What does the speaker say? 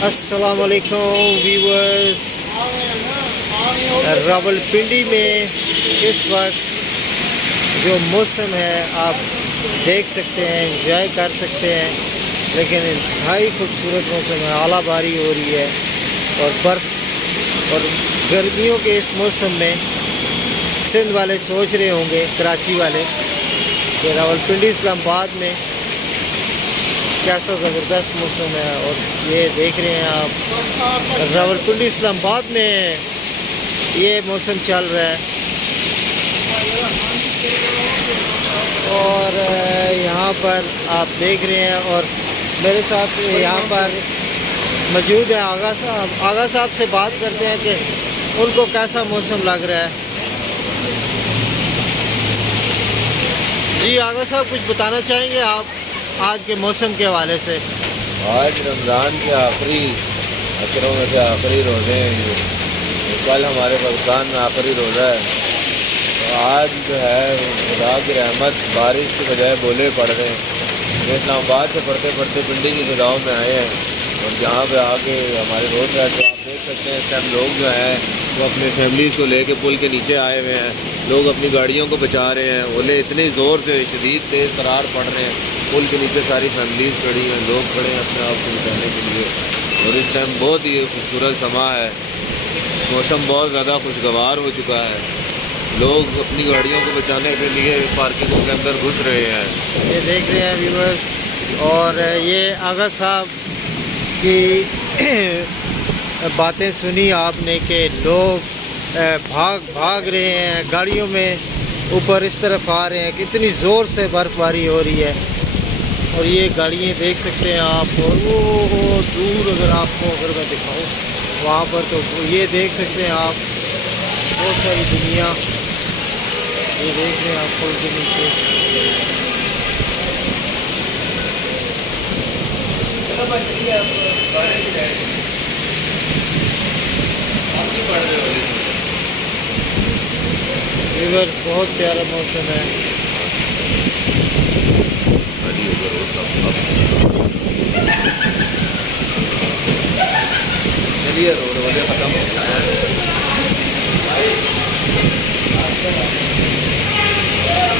अस्सलामुअलैकुम व्यूअर्स। रावलपिंडी में इस वक्त जो मौसम है आप देख सकते हैं, एंजॉय कर सकते हैं, लेकिन इंतहाई खूबसूरत मौसम है। आला बारी हो रही है और बर्फ़ और गर्मियों के इस मौसम में सिंध वाले सोच रहे होंगे, कराची वाले, कि रावलपिंडी इस्लामाबाद में कैसा ज़बरदस्त मौसम है। और ये देख रहे हैं आप, रावलपिंडी इस्लामाबाद में ये मौसम चल रहा है। और यहाँ पर आप देख रहे हैं और मेरे साथ यहाँ पर मौजूद है आगा साहब। आगा साहब से बात करते हैं कि उनको कैसा मौसम लग रहा है। जी आगा साहब, कुछ बताना चाहेंगे आप आज के मौसम के हवाले से? आज रमज़ान के आखिरी अशरों में से आखिरी रोज़े हैं। कल हमारे पाकिस्तान में आखिरी रोज़ा है। तो आज जो है खुदा की रहमत बारिश की बजाय बोले पड़ रहे हैं। इस्लामाबाद से पढ़ते पढ़ते पिंडी की फिजाओं में आए हैं और जहाँ पे आके हमारे रोड है तो आप देख सकते हैं इस टाइम लोग जो हैं वो अपने फैमिलीज़ को लेके पुल के नीचे आए हुए हैं। लोग अपनी गाड़ियों को बचा रहे हैं। ओले इतने ज़ोर से शदीद तेज़ करार पड़ रहे हैं। पुल के नीचे सारी फैमिलीज़ खड़ी हैं, लोग खड़े हैं अपने आप को बचाने के लिए। और इस टाइम बहुत ही खूबसूरत समा है। मौसम बहुत ज़्यादा खुशगवार हो चुका है। लोग अपनी गाड़ियों को बचाने के लिए पार्किंगों के अंदर घुस रहे हैं। ये देख रहे हैं व्यूअर्स। और ये आगा साहब की बातें सुनी आपने कि लोग भाग रहे हैं, गाड़ियों में ऊपर इस तरफ आ रहे हैं, कितनी ज़ोर से बर्फ़बारी हो रही है। और ये गाड़ियाँ देख सकते हैं आप। और वो दूर अगर मैं दिखाऊं वहाँ पर, तो ये देख सकते हैं आप बहुत सारी दुनिया। ये देख रहे हैं आप पुल के नीचे। व्यूअर्स, बहुत प्यारा मौसम है। चलिए रोड वाले ख़त्म हो गया है।